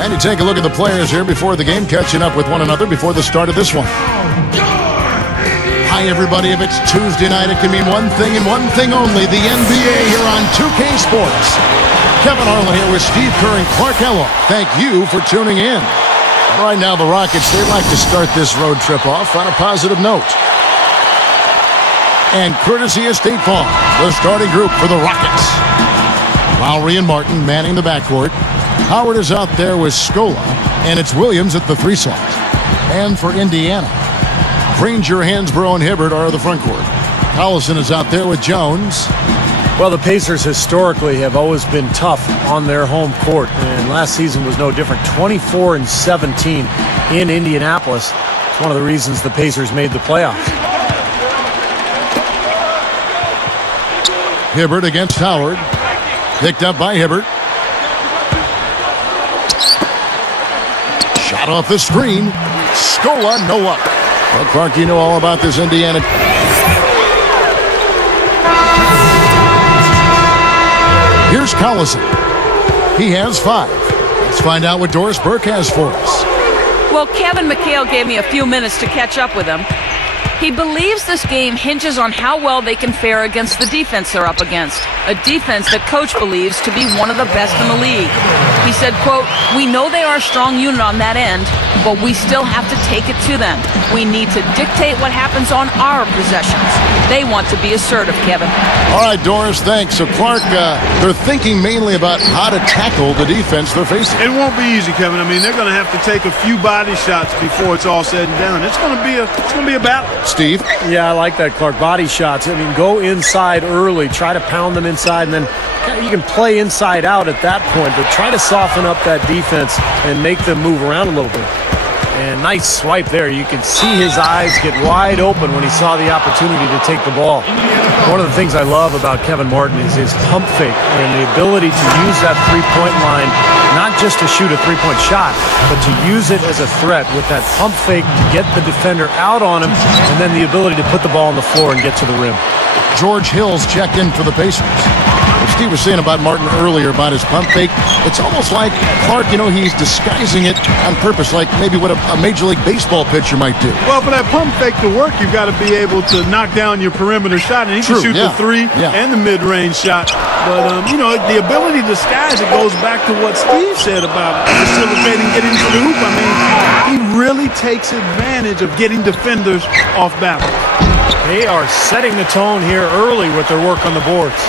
And you take a look at the players here before the game, catching up with one another before the start of this one. Hi, everybody. If it's Tuesday night, it can mean one thing and one thing only. The NBA here on 2K Sports. Kevin Harlan here with Steve Kerr and Clark Kellogg. Thank you for tuning in. Right now, the Rockets, they'd like to start this road trip off on a positive note. And courtesy of State Farm, the starting group for the Rockets. Lowry and Martin manning the backcourt. Howard is out there with Scola, and it's Williams at the 3 slot. And for Indiana, Granger, Hansbrough, and Hibbert are the front court. Collison is out there with Jones. Well, the Pacers historically have always been tough on their home court, and last season was no different. 24-17 in Indianapolis. It's one of the reasons the Pacers made the playoffs. Hibbert against Howard. Picked up by Hibbert. Shot off the screen. Scola, no luck. Well, Clark, you know all about this Indiana. Here's Collison. He has 5. Let's find out what Doris Burke has for us. Well, Kevin McHale gave me a few minutes to catch up with him. He believes this game hinges on how well they can fare against the defense they're up against, a defense that coach believes to be one of the best in the league. He said, quote, "We know they are a strong unit on that end, but we still have to take it to them. We need to dictate what happens on our possessions. They want to be assertive, Kevin." All right, Doris, thanks. So, Clark, they're thinking mainly about how to tackle the defense they're facing. It won't be easy, Kevin. I mean, they're going to have to take a few body shots before it's all said and done. It's going to be a battle. Steve? Yeah, I like that, Clark. Body shots. I mean, go inside early. Try to pound them inside, and then you can play inside out at that point, but try to soften up that defense and make them move around a little bit. And nice swipe there. You can see his eyes get wide open when he saw the opportunity to take the ball. One of the things I love about Kevin Martin is his pump fake and the ability to use that three-point line, not just to shoot a three-point shot, but to use it as a threat with that pump fake to get the defender out on him, and then the ability to put the ball on the floor and get to the rim. George Hill's checked in for the Pacers. Steve was saying about Martin earlier about his pump fake. It's almost like, Clark, he's disguising it on purpose, like maybe what a Major League Baseball pitcher might do. Well, for that pump fake to work, you've got to be able to knock down your perimeter shot, and he can shoot the 3 and the mid-range shot. But, the ability to disguise it goes back to what Steve said about facilitating getting to the hoop. I mean, he really takes advantage of getting defenders off balance. They are setting the tone here early with their work on the boards.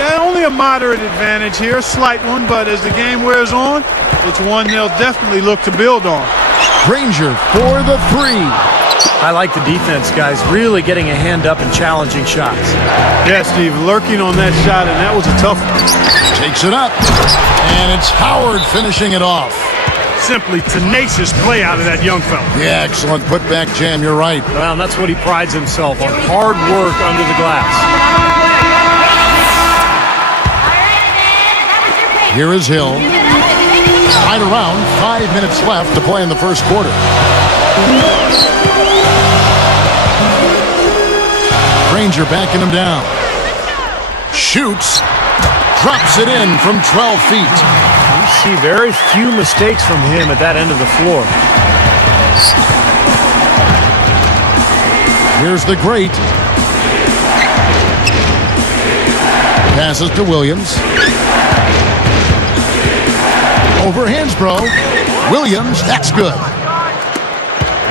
Yeah, only a moderate advantage here, a slight one, but as the game wears on, it's one they'll definitely look to build on. Granger for the 3. I like the defense, guys, really getting a hand up and challenging shots. Yeah, Steve, lurking on that shot, and that was a tough one. Takes it up, and it's Howard finishing it off. Simply tenacious play out of that young fella. Yeah, excellent putback jam, you're right. Well, and that's what he prides himself on, hard work under the glass. Here is Hill. Right around 5 minutes left to play in the first quarter. Granger backing him down. Shoots. Drops it in from 12 feet. You see very few mistakes from him at that end of the floor. Here's the great. Passes to Williams. Over Hansbrough. Williams, that's good.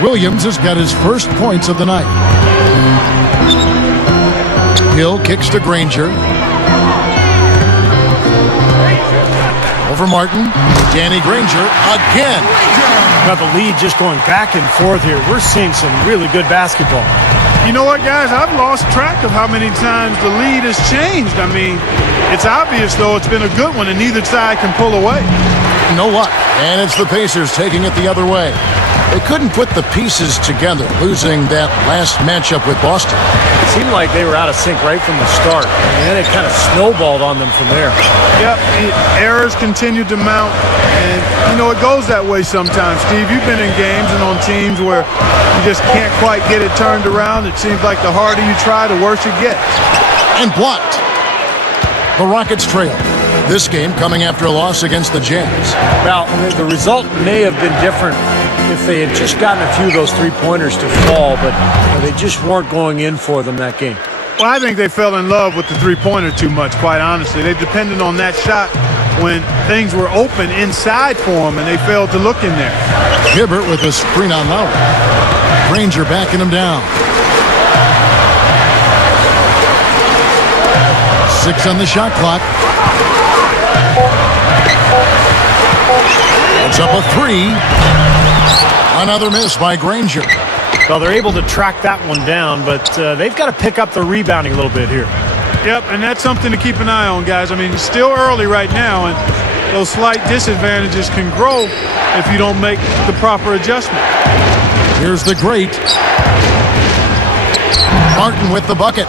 Williams has got his first points of the night. Hill kicks to Granger. Over Martin. Danny Granger again. Got the lead just going back and forth here. We're seeing some really good basketball. You know what, guys? I've lost track of how many times the lead has changed. I mean, it's obvious, though, it's been a good one, and neither side can pull away. No luck. And it's the Pacers taking it the other way. They couldn't put the pieces together, losing that last matchup with Boston. It seemed like they were out of sync right from the start, and then it kind of snowballed on them from there. Yep, errors continued to mount, and, it goes that way sometimes. Steve, you've been in games and on teams where you just can't quite get it turned around. It seems like the harder you try, the worse it gets. And blocked. The Rockets trail. This game coming after a loss against the Jazz. Well, the result may have been different if they had just gotten a few of those three-pointers to fall, but they just weren't going in for them that game. Well, I think they fell in love with the three-pointer too much, quite honestly. They depended on that shot when things were open inside for them, and they failed to look in there. Hibbert with a screen on Lowry. Granger backing him down. 6 on the shot clock. It's up a 3. Another miss by Granger. Well, they're able to track that one down, but they've got to pick up the rebounding a little bit here. Yep, and that's something to keep an eye on, guys. I mean, it's still early right now, and those slight disadvantages can grow if you don't make the proper adjustment. Here's the great Martin with the bucket.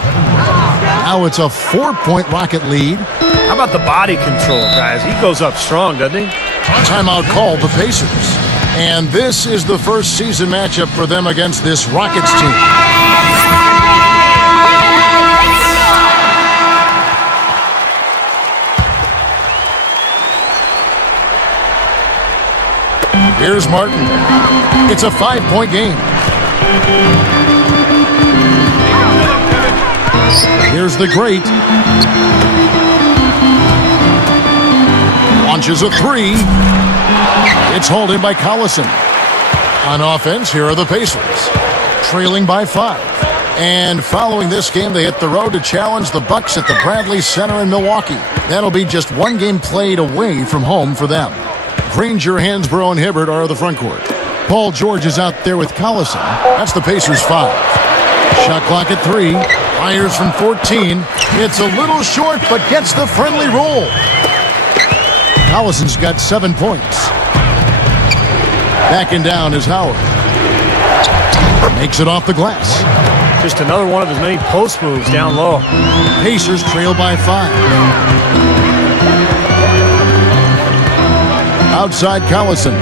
Now it's a 4-point Rocket lead. How about the body control, guys? He goes up strong, doesn't he? Timeout called the Pacers. And this is the first season matchup for them against this Rockets team. Here's Martin. It's a 5-point game. Here's the great. Launches a 3. It's hauled in by Collison. On offense, here are the Pacers, trailing by 5. And following this game, they hit the road to challenge the Bucks at the Bradley Center in Milwaukee. That'll be just one game played away from home for them. Granger, Hansbrough, and Hibbert are the front court. Paul George is out there with Collison. That's the Pacers' 5. Shot clock at 3. Fires from 14. It's a little short, but gets the friendly roll. Collison's got 7 points. Backing down is Howard. Makes it off the glass. Just another one of his many post moves down low. Pacers trail by 5. Outside Collison.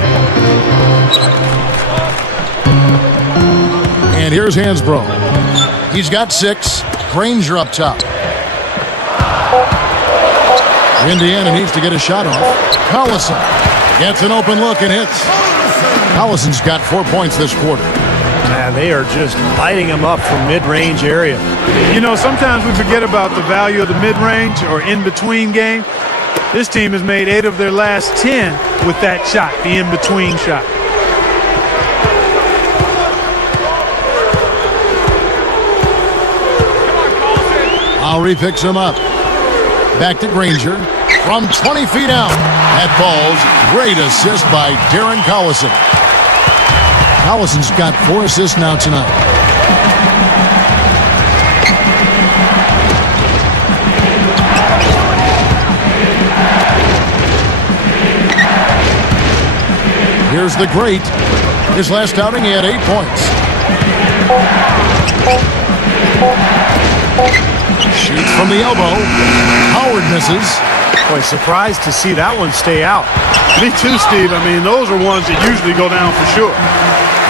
And here's Hansbrough. He's got 6. Granger up top. Indiana needs to get a shot off. Collison gets an open look and hits. Collison's got 4 points this quarter. Man, they are just lighting him up from mid-range area. You know, sometimes we forget about the value of the mid-range or in-between game. This team has made 8 of their last 10 with that shot, the in-between shot. Lowry picks him up. Back to Granger. From 20 feet out. That falls. Great assist by Darren Collison. Collison's got 4 assists now tonight. Here's the great. His last outing, he had 8 points. Shoots from the elbow. Howard misses. Boy, surprised to see that one stay out. Me too, Steve. I mean, those are ones that usually go down for sure.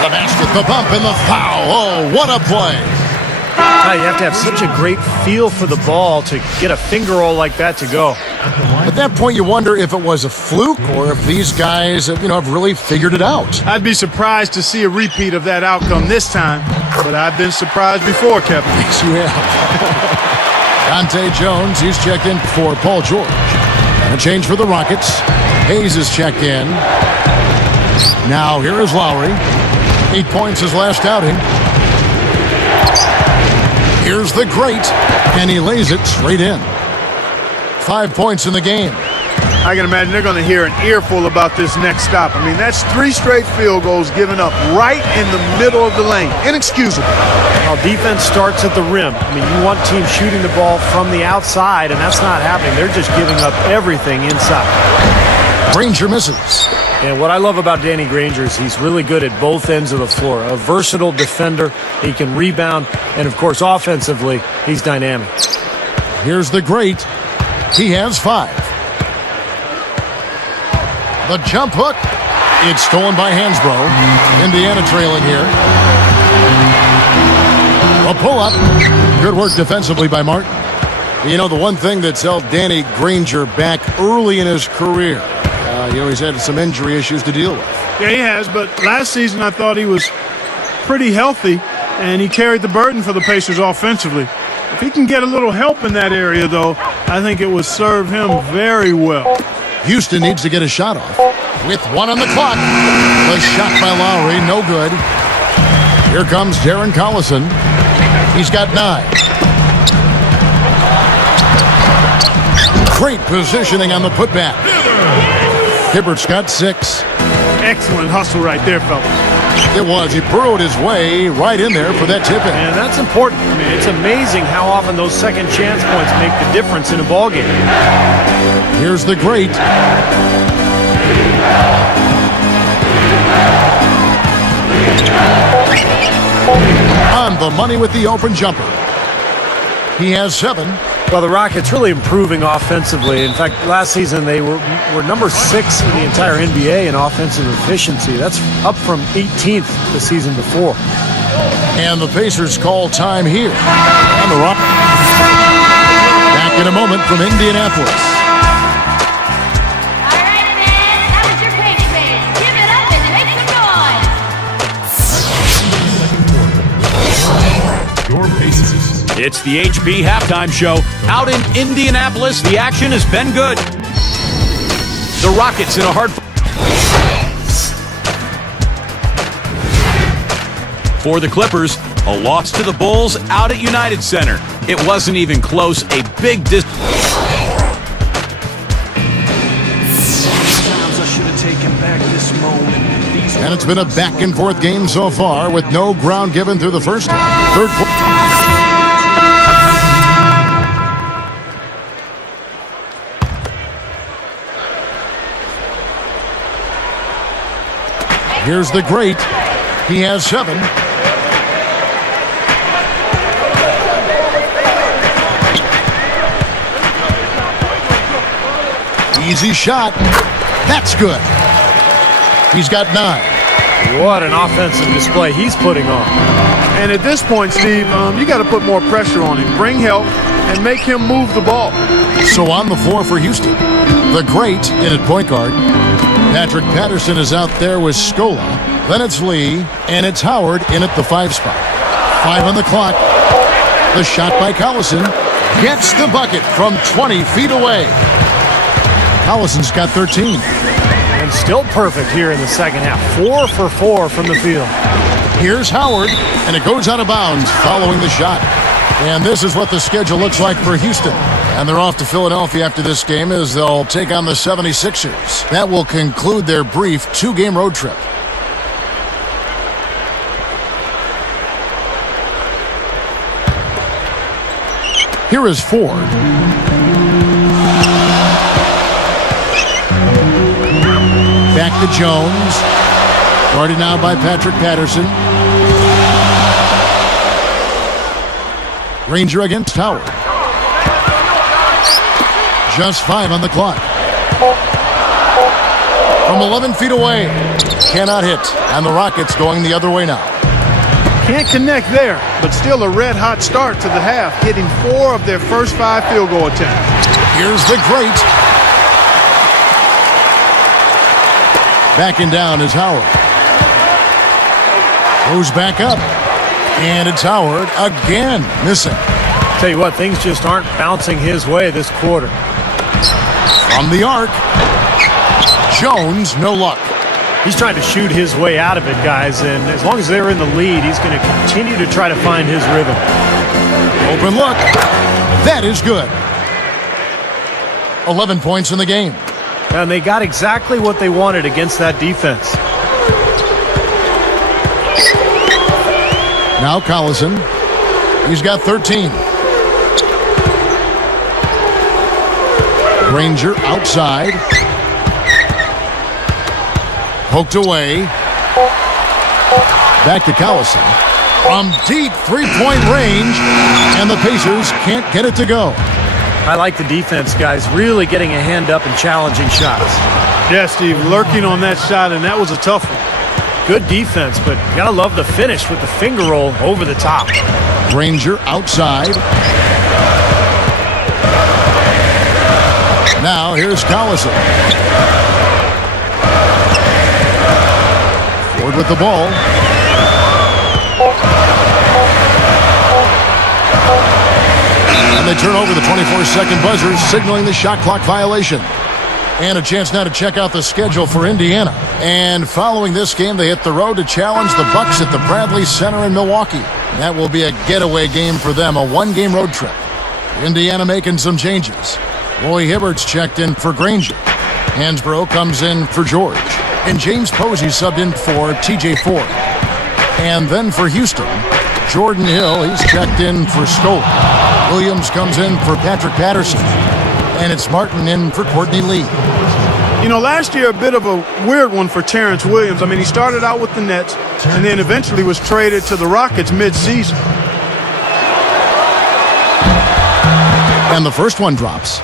The basket, the bump, and the foul. Oh, what a play. You have to have such a great feel for the ball to get a finger roll like that to go. At that point, you wonder if it was a fluke or if these guys, have really figured it out. I'd be surprised to see a repeat of that outcome this time, but I've been surprised before, Kevin. Yes, you have. Dante Jones, he's checked in for Paul George. And a change for the Rockets. Hayes is checked in. Now here is Lowry. 8 points his last outing. Here's the great, and he lays it straight in. 5 points in the game. I can imagine they're going to hear an earful about this next stop. I mean, that's 3 straight field goals given up right in the middle of the lane. Inexcusable. Well, defense starts at the rim. I mean, you want teams shooting the ball from the outside, and that's not happening. They're just giving up everything inside. Granger misses. And what I love about Danny Granger is he's really good at both ends of the floor. A versatile defender. He can rebound. And, of course, offensively, he's dynamic. Here's the great. He has 5. The jump hook. It's stolen by Hansbrough. Indiana trailing here. A pull-up. Good work defensively by Martin. You know, the one thing that's held Danny Granger back early in his career, he's had some injury issues to deal with. Yeah, he has, but last season I thought he was pretty healthy, and he carried the burden for the Pacers offensively. If he can get a little help in that area, though, I think it would serve him very well. Houston needs to get a shot off with 1 on the clock. The shot by Lowry, no good. Here comes Darren Collison. He's got 9. Great positioning on the putback. Hibbert's got 6. Excellent hustle right there, fellas. It was. He burrowed his way right in there for that tip-in. And that's important. I mean, it's amazing how often those second chance points make the difference in a ballgame. Here's the great. On the money with the open jumper. He has 7. Well, the Rockets really improving offensively. In fact, last season they were number 6 in the entire NBA in offensive efficiency. That's up from 18th the season before. And the Pacers call time here on the Rockets. Back in a moment from Indianapolis. All right, man. That was your pace man. Give it up and make some noise. Your Pacers. It's the HB Halftime Show. Out in Indianapolis, the action has been good. The Rockets in a hard for the Clippers, a loss to the Bulls out at United Center. It wasn't even close, a big And it's been a back-and-forth game so far with no ground given through the first half. Third quarter. Here's the great. He has 7. Easy shot. That's good. He's got 9. What an offensive display he's putting on. And at this point, Steve, you got to put more pressure on him. Bring help and make him move the ball. So on the floor for Houston, the great in at point guard. Patrick Patterson is out there with Scola. Then it's Lee, and it's Howard in at the 5 spot. 5 on the clock. The shot by Collison gets the bucket from 20 feet away. Collison's got 13. And still perfect here in the second half. 4 for 4 from the field. Here's Howard, and it goes out of bounds following the shot. And this is what the schedule looks like for Houston. And they're off to Philadelphia after this game as they'll take on the 76ers. That will conclude their brief 2-game road trip. Here is Ford. Back to Jones. Guarded now by Patrick Patterson. Granger against Howard. Just 5 on the clock. From 11 feet away. Cannot hit. And the Rockets going the other way now. Can't connect there, but still a red-hot start to the half, hitting 4 of their first 5 field goal attempts. Here's the great. Backing down is Howard. Goes back up. And it's Howard again, missing. Tell you what, things just aren't bouncing his way this quarter. From the arc. Jones, no luck. He's trying to shoot his way out of it, guys, and as long as they're in the lead, he's going to continue to try to find his rhythm. Open look. That is good. 11 points in the game. And they got exactly what they wanted against that defense. Now Collison. He's got 13. Granger outside. Poked away. Back to Collison. From deep three-point range. And the Pacers can't get it to go. I like the defense, guys, really getting a hand up and challenging shots. Yeah, Steve, lurking on that shot, and that was a tough one. Good defense, but you gotta love the finish with the finger roll over the top. Granger outside. Now here's Collison. Ford with the ball. And they turn over the 24-second buzzer, signaling the shot clock violation. And a chance now to check out the schedule for Indiana. And following this game, they hit the road to challenge the Bucks at the Bradley Center in Milwaukee. That will be a getaway game for them, a one-game road trip. Indiana making some changes. Roy Hibbert's checked in for Granger. Hansbrough comes in for George. And James Posey subbed in for TJ Ford. And then for Houston, Jordan Hill, he's checked in for Scola. Williams comes in for Patrick Patterson. And it's Martin in for Courtney Lee. You know, last year a bit of a weird one for Terrence Williams. I mean, he started out with the Nets and then eventually was traded to the Rockets mid-season. And the first one drops.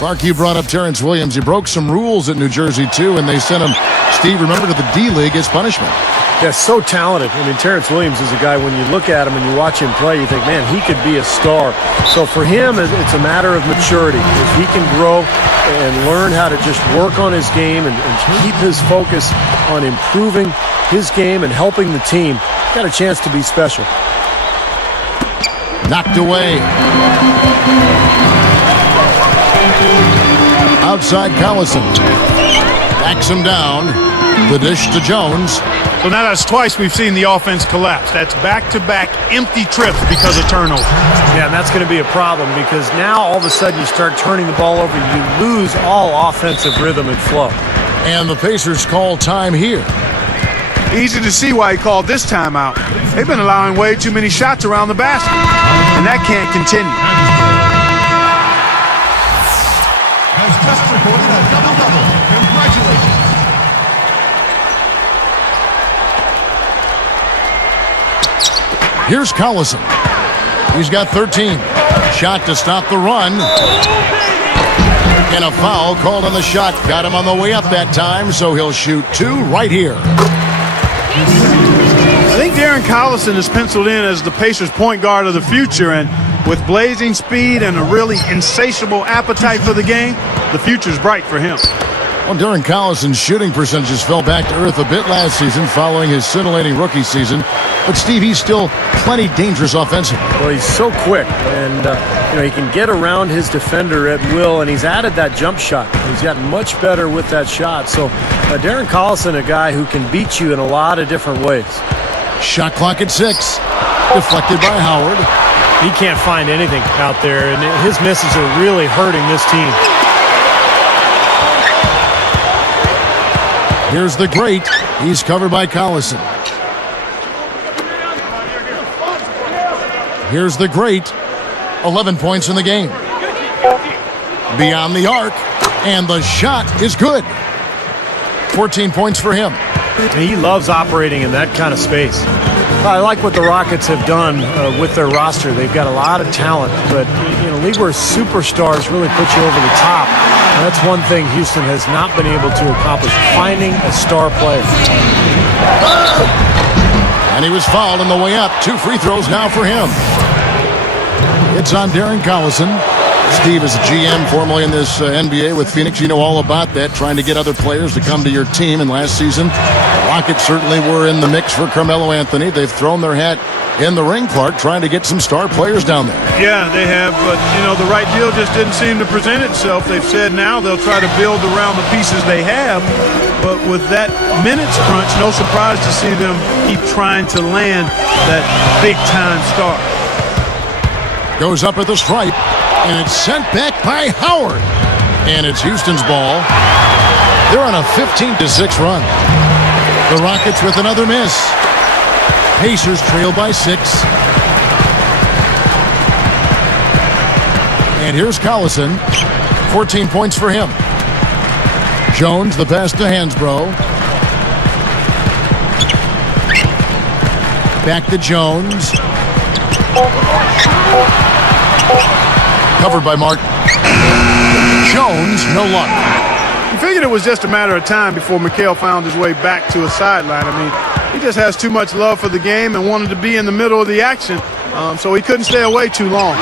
Clark, you brought up Terrence Williams. He broke some rules at New Jersey, too, and they sent him, Steve, remember, to the D-League as punishment. Yeah, so talented. I mean, Terrence Williams is a guy, when you look at him and you watch him play, you think, man, he could be a star. So for him, it's a matter of maturity. If he can grow and learn how to just work on his game and keep his focus on improving his game and helping the team, he's got a chance to be special. Knocked away. Outside Collison. Backs him down. The dish to Jones. So now that's twice we've seen the offense collapse. That's back-to-back empty trips because of turnover. Yeah, and that's going to be a problem because now all of a sudden you start turning the ball over. You lose all offensive rhythm and flow. And the Pacers call time here. Easy to see why he called this timeout. They've been allowing way too many shots around the basket, and that can't continue. Has just recorded a double-double. Congratulations. Here's Collison. He's got 13. Shot to stop the run. And a foul called on the shot. Got him on the way up that time, so he'll shoot two right here. I think Darren Collison is penciled in as the Pacers' point guard of the future, and with blazing speed and a really insatiable appetite for the game, the future's bright for him. Well, Darren Collison's shooting percentages fell back to earth a bit last season following his scintillating rookie season. But, Steve, he's still plenty dangerous offensively. Well, he's so quick, and he can get around his defender at will, and he's added that jump shot. He's gotten much better with that shot. So, Darren Collison, a guy who can beat you in a lot of different ways. Shot clock at 6. Deflected by Howard. He can't find anything out there, and his misses are really hurting this team. Here's the great. He's covered by Collison. Here's the great. 11 points in the game. Beyond the arc. And the shot is good. 14 points for him. He loves operating in that kind of space. I like what the Rockets have done with their roster. They've got a lot of talent, but league where superstars really put you over the top. And that's one thing Houston has not been able to accomplish, finding a star player. And he was fouled on the way up. 2 free throws now for him. It's on Darren Collison. Steve is a GM formerly in this NBA with Phoenix. You know all about that, trying to get other players to come to your team. And last season, the Rockets certainly were in the mix for Carmelo Anthony. They've thrown their hat in the ring, Clark, trying to get some star players down there. Yeah, they have, but, the right deal just didn't seem to present itself. They've said now they'll try to build around the pieces they have, but with that minutes crunch, no surprise to see them keep trying to land that big-time star. Goes up at the stripe, and it's sent back by Howard. And it's Houston's ball. They're on a 15-6 run. The Rockets with another miss. Pacers trail by 6. And here's Collison. 14 points for him. Jones, the pass to Hansbrough. Back to Jones. Covered by Martin. Jones, no luck. You figured it was just a matter of time before Mikal found his way back to a sideline. I mean, he just has too much love for the game and wanted to be in the middle of the action, so he couldn't stay away too long.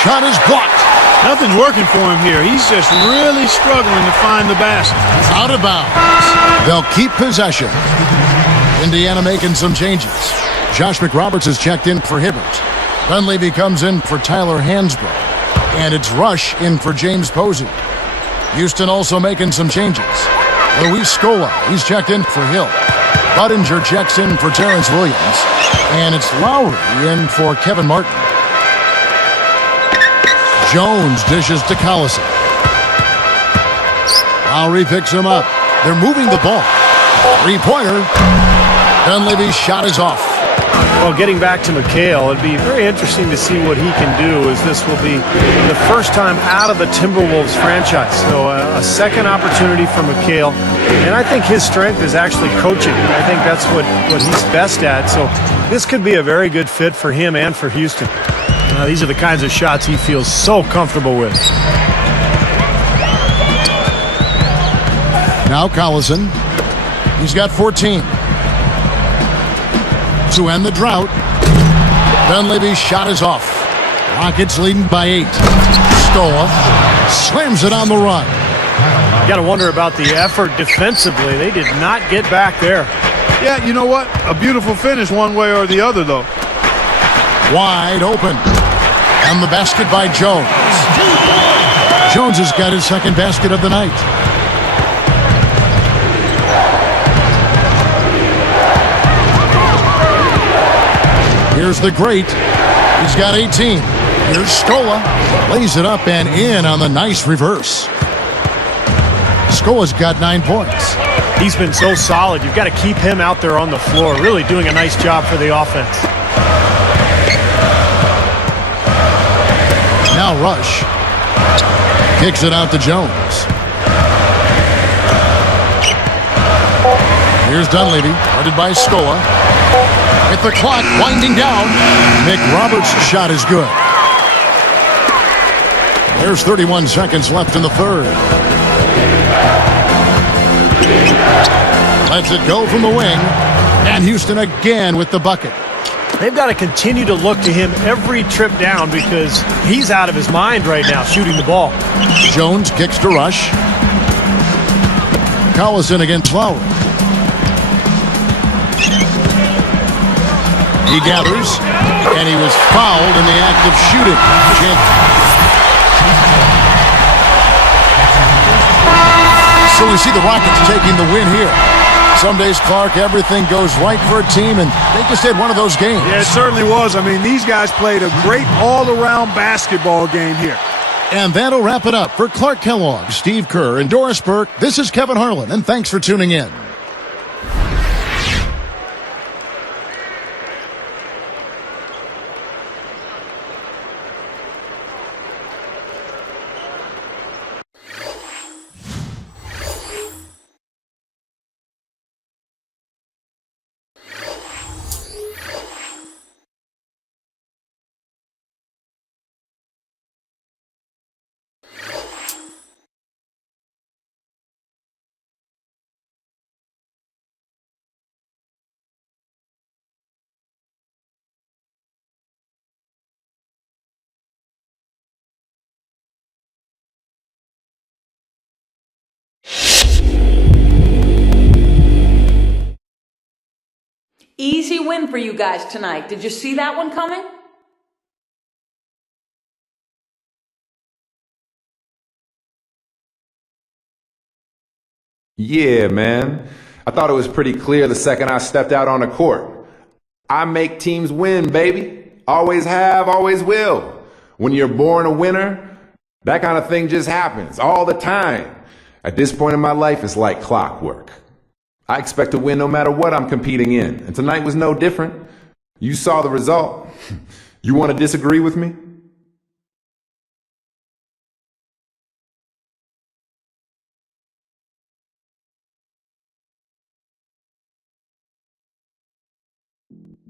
Shot is blocked. Nothing's working for him here. He's just really struggling to find the basket. Out of bounds. They'll keep possession. Indiana making some changes. Josh McRoberts is checked in for Hibbert. Dunleavy comes in for Tyler Hansbrough. And it's Rush in for James Posey. Houston also making some changes. Luis Scola, he's checked in for Hill. Budinger checks in for Terrence Williams. And it's Lowry in for Kevin Martin. Jones dishes to Collison. Lowry picks him up. They're moving the ball. Three-pointer. Dunleavy's shot is off. Well, getting back to McHale, it'd be very interesting to see what he can do, as this will be the first time out of the Timberwolves franchise. So a second opportunity for McHale. And I think his strength is actually coaching. I think that's what he's best at. So this could be a very good fit for him and for Houston. These are the kinds of shots he feels so comfortable with. Now Collison. He's got 14. To end the drought, Dunleavy's shot is off. Rockets leading by 8. Scola slams it on the run. You got to wonder about the effort defensively. They did not get back there. Yeah, you know what? A beautiful finish one way or the other, though. Wide open. And the basket by Jones. Jones has got his second basket of the night. Here's the great. He's got 18. Here's Scola. Lays it up and in on the nice reverse. Scola's got 9 points. He's been so solid. You've got to keep him out there on the floor. Really doing a nice job for the offense. Now Rush. Kicks it out to Jones. Here's Dunleavy. Guarded by Scola. With the clock winding down, McRoberts' shot is good. There's 31 seconds left in the third. Lets it go from the wing. And Houston again with the bucket. They've got to continue to look to him every trip down, because he's out of his mind right now shooting the ball. Jones kicks to Rush. Collison against Lowry. He gathers, and he was fouled in the act of shooting. So we see the Rockets taking the win here. Some days, Clark, everything goes right for a team, and they just had one of those games. Yeah, it certainly was. I mean, these guys played a great all-around basketball game here. And that'll wrap it up for Clark Kellogg, Steve Kerr, and Doris Burke. This is Kevin Harlan, and thanks for tuning in. Easy win for you guys tonight. Did you see that one coming? Yeah, man. I thought it was pretty clear the second I stepped out on the court. I make teams win, baby. Always have, always will. When you're born a winner, that kind of thing just happens all the time. At this point in my life, it's like clockwork. I expect to win no matter what I'm competing in, and tonight was no different. You saw the result. You want to disagree with me?